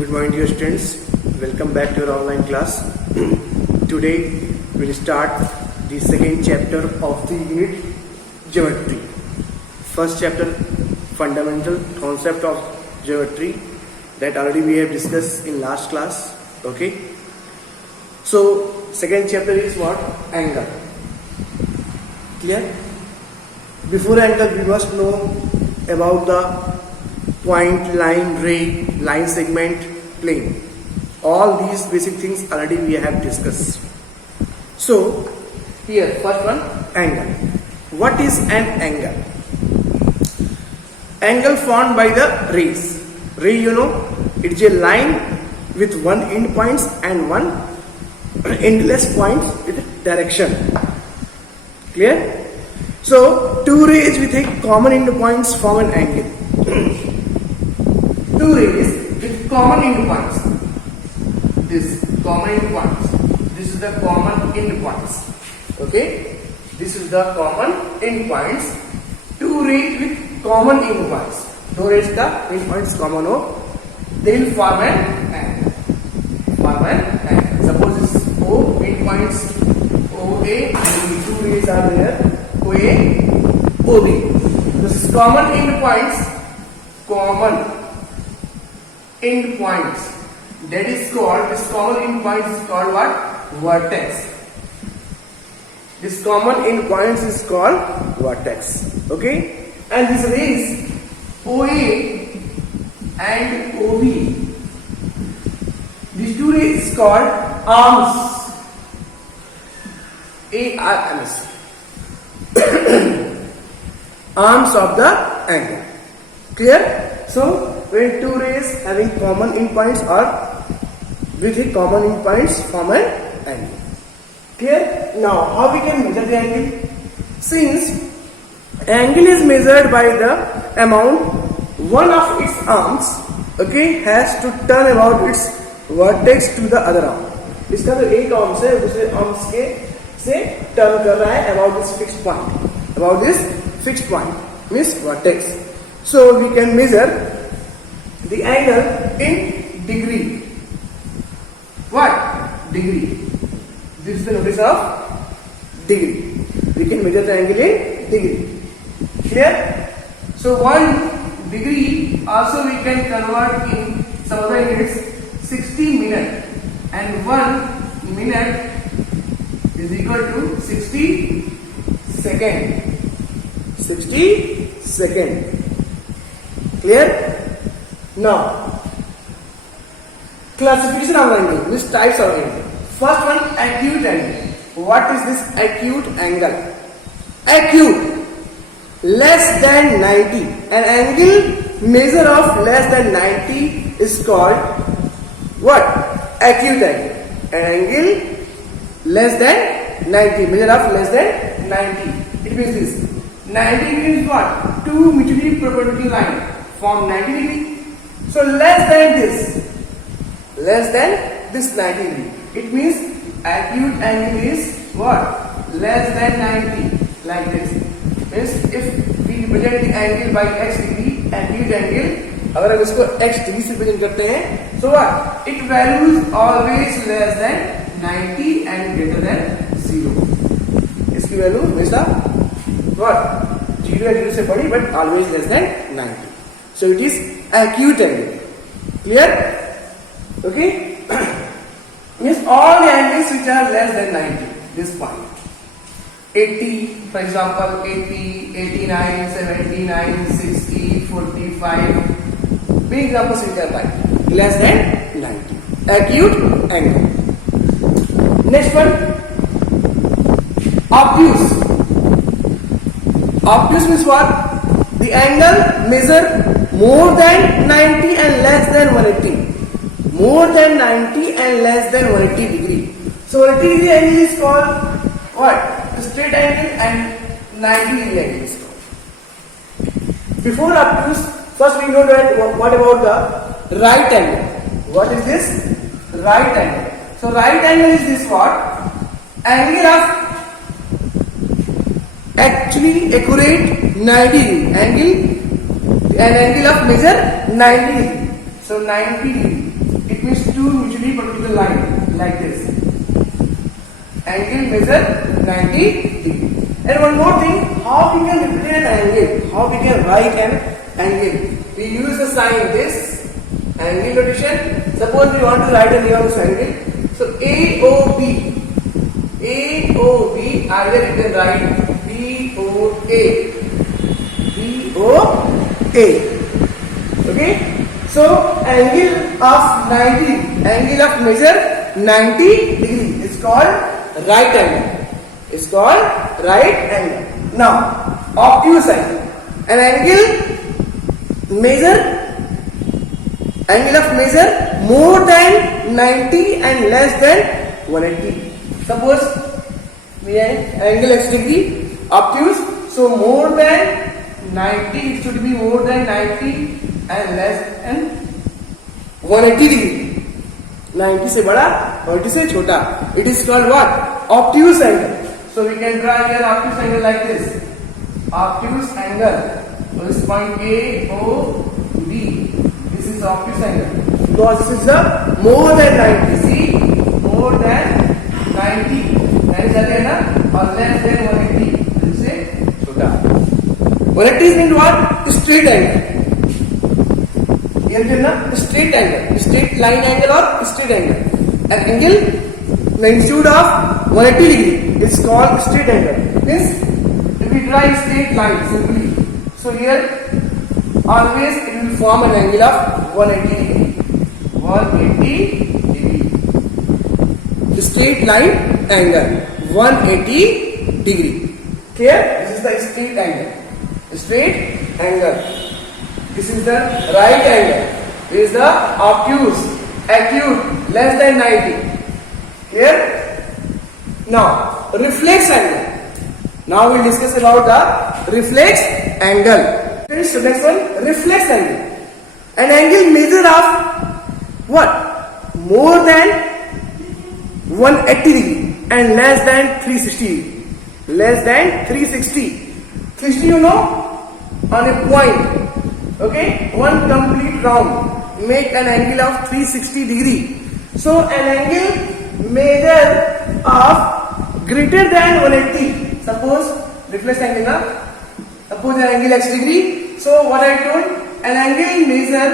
Good morning, dear students. Welcome back to your online class. Today we will start the second chapter of the unit geometry. First chapter, fundamental concept of geometry, that already we have discussed in last class. Okay. So second chapter is what? Angle. Clear? Before angle, we must know about the point, line, ray, line segment, plane. All these basic things already we have discussed. So here, first one, angle. What is an angle? Angle formed by the rays. Ray, you know, it's a line with one end points and one endless points with direction. Clear? So two rays with a common end points form an angle. Two rays with common end points. This common end points. This is the common end points. Okay? This is the common end points. Two rays with common end points. Two rays the end points common हो. They will form an angle. Form an angle. Suppose this O end points OA and two rays are there. OA, OB. This is common end points. Common end points. That is called, this common end points is called what? Vertex. This common end points is called vertex. Okay? And this rays OA and OB, these two rays is called arms. ARMS. Arms of the angle. Clear? So when two rays having common end points or with a common end points form an angle. Clear? Now how we can measure the angle? Since angle is measured by the amount one of its arms, okay, has to turn about its vertex to the other arm. इसका तो एक arm से दूसरे arms के से turn कर रहा है about this fixed point. About this fixed point means vertex. So we can measure the angle in degree. What? Degree. This is the notice of degree. We can measure the angle in degree. Clear? So 1 degree also we can convert in some other units 60 minutes, and 1 minute is equal to 60 second. 60 second. Clear? Now, classification of angle, means types of angle. First one, acute angle. What is this acute angle? Acute, less than 90. An angle measure of less than 90 is called what? Acute angle. An angle less than 90, measure of less than 90. It means this. 90 means what? Two mutually perpendicular lines form 90 degree. So less than this 90 degree. It means acute angle is what? Less than 90, like this. Means if we represent the angle by x degree, acute angle, अगर हम इसको x degree से represent करते हैं, so what? It values always less than 90 and greater than 0. इसकी value हमेशा what? 0 and 0 से बड़ी, but always less than 90. So it is acute angle. Clear? Okay? Means all the angles which are less than 90. This point. 80, for example, 80, 89, 79, 60, 45. Big examples we can write. Less than 90. Acute angle. Next one. Obtuse. Obtuse means what? The angle measure more than 90 and less than 180. More than 90 and less than 180 degree. So 180 degree angle is called what? Straight angle, and 90 degree angle is called. Before obtuse, first we know that what about the right angle. What is this? Right angle. So right angle is this what? Angle of actually accurate 90 degree. An angle of measure 90 degree. So 90 degree. be particular line like this. Angle measure 90 degree. And one more thing, how we can represent an angle? How we can write an angle? We use the sign this angle notation. Suppose we want to write a name of this angle. So AOB, either you can write BOA. Okay. So angle of measure 90 degree is called right angle. It's called right angle. Now, obtuse angle. An angle of measure more than 90 and less than 180. Suppose we have angle x degree, obtuse. So more than 90, it should be more than 90 and less than 180 degree. 90 से बड़ा, 180 से छोटा. It is called what? Obtuse angle. So we can draw here obtuse angle like this. Obtuse angle. So this point A, O, B. This is obtuse angle. Because this is the more than 90. See, more than 90. That is again or less than 180. This is छोटा. 180 means what? Straight angle. Straight angle, straight line angle or straight angle. An angle magnitude of 180 degree is called straight angle. Means if we draw a straight line simply, so here always it will form an angle of 180 degree. 180 degree. The straight line angle 180 degree. Clear? This is the straight angle. Straight angle. This is the right angle. This is the obtuse, acute, less than 90. Clear? Now, reflex angle. Now we will discuss about the reflex angle. Next one, reflex angle. An angle measure of what? More than 180 degree and less than 360 degree. Less than 360. 360 you know? On a point. Okay, one complete round make an angle of 360 degree. So an angle measure of greater than 180. Suppose reflex angle now. Suppose an angle x degree. So what I told, an angle measure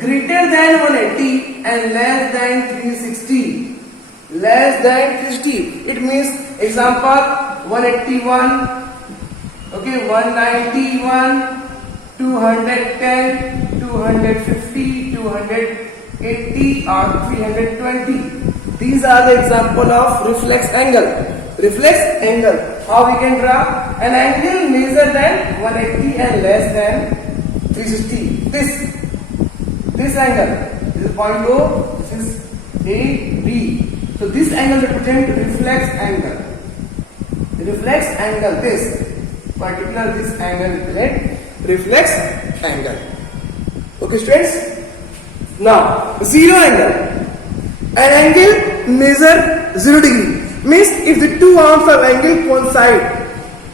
greater than 180 and less than 360. Less than 360. It means example 181. Okay, 191. 210, 250, 280 or 320. These are the example of reflex angle. Reflex angle. How we can draw? An angle measure than 180 and less than 360. This angle. This is point O. This is A, B. So this angle represents reflex angle. Reflex angle. This angle represents reflex angle. Okay, students. Now, zero angle. An angle measure 0 degree. Means if the two arms of angle coincide,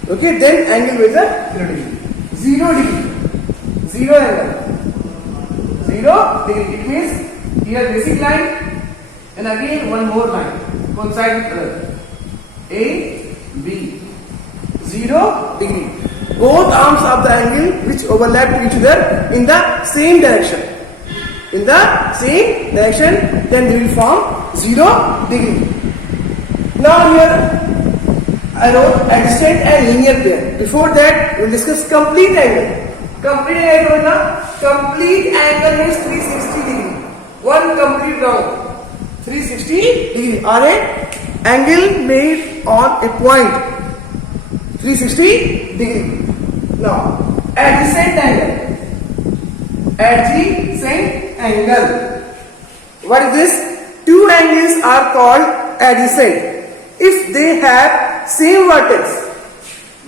okay, then angle measure 0 degree. 0 degree. Zero angle. 0 degree. It means here basic line and again one more line coincide with other. A, B. 0 degree. Both arms of the angle which overlap to each other in the same direction. In the same direction, then they will form 0 degree. Now here I wrote adjacent and linear pair. Before that, we will discuss complete angle. Complete angle now. Complete angle means 360 degree. One complete round. 360 degree or a angle made on a point. 360 degree. Now, adjacent angle. Adjacent angle. What is this? Two angles are called adjacent if they have same vertex.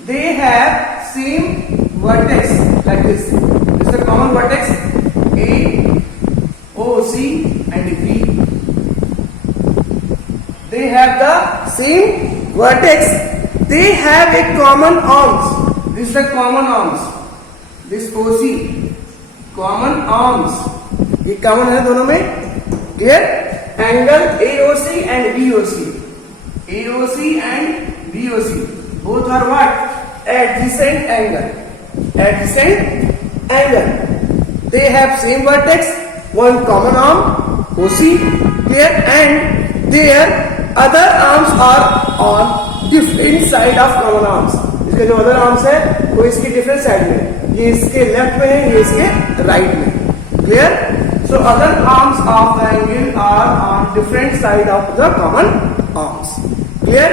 They have same vertex like this. This is the common vertex A, O, C and B. They have the same vertex. They have a common arms. This is the common arms. This OC common arms. ये common है दोनों में. Clear? angle AOC and BOC. AOC and BOC. Both are what? Adjacent angle. Adjacent angle. They have same vertex, one common arm, OC, clear, and their other arms are on different side of common arms. इसके जो other arms है वो इसके different side में, ये इसके left में है, ये इसके right में, clear? So other arms of the angle are on different side of the common arms, clear?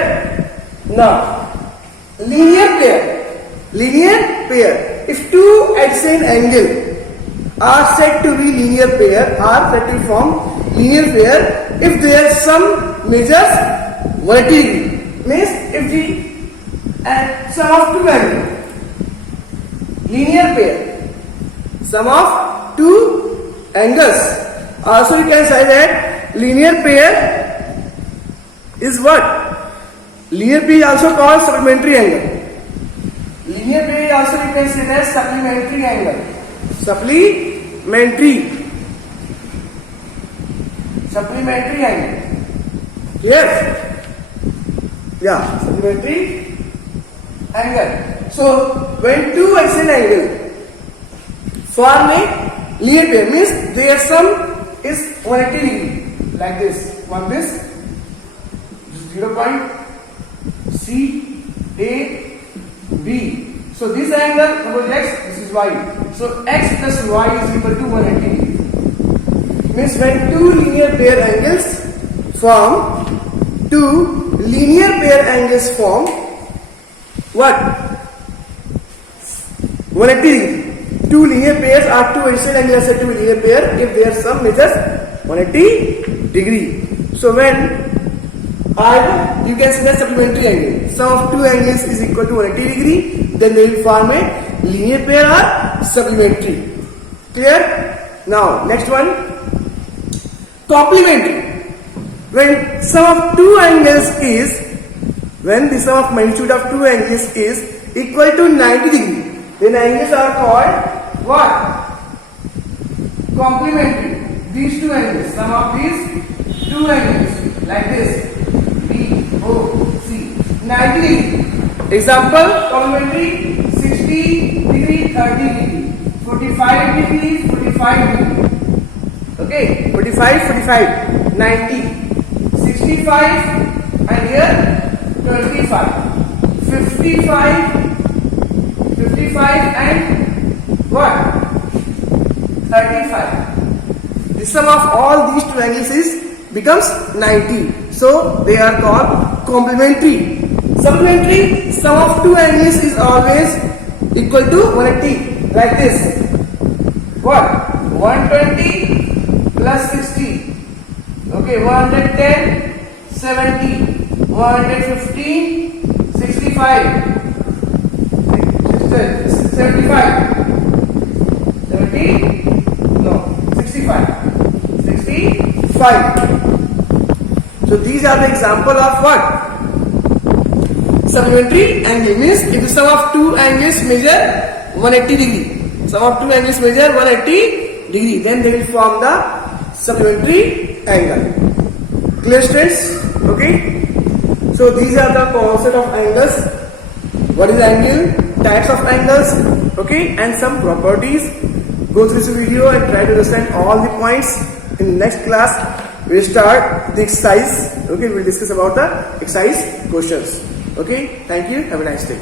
Now linear pair. Linear pair. If two adjacent angles are said to be linear pair, are said to form linear pair if their sum measures 180 degree. Means if the sum of two angles, linear pair, sum of two angles. Also you can say that linear pair is what? Linear pair is also called supplementary angle. Linear pair also you can say that supplementary angle. Supplementary angle. Yes? Yeah, supplementary angle. So when two adjacent angles form a linear pair, means their sum is 180 degree, like this. One this 0 point C A B. So this angle, suppose x, this is y. So x plus y is equal to 180 degree. Means when two linear pair angles form what? 180 degree. Two linear pairs are two adjacent angles said to be linear pair if their sum measures 180 degree. So when you can see the supplementary angle. Sum of two angles is equal to 180 degree. Then they will form a linear pair or supplementary. Clear? Now next one, complementary. When sum of two angles is, when the sum of magnitude of two angles is equal to 90 degree, then angles are called what? Complementary. These two angles, sum of these two angles, like this. BOC 90 degree. Example, complementary 60 degree, 30 degree, 45 degree, 45 degree. Okay, 45, 90, 65, and here 25, 55, and what? 35. The sum of all these two angles becomes 90. So they are called complementary. Supplementary, sum of two angles is always equal to 180, like this. What? 120 plus 60. Okay, 110, 70, 115, 65, 75, 70, no, 65, 65. So these are the example of what? Supplementary angle. Means if the sum of two angles measure 180 degree, sum of two angles measure 180 degree, then they will form the supplementary angle. Clear, students? Okay. So these are the concept of angles. What is angle? Types of angles. Okay, and some properties. Go through this video and try to understand all the points. In next class, we'll start the exercise. Okay, we'll discuss about the exercise questions. Okay, thank you. Have a nice day.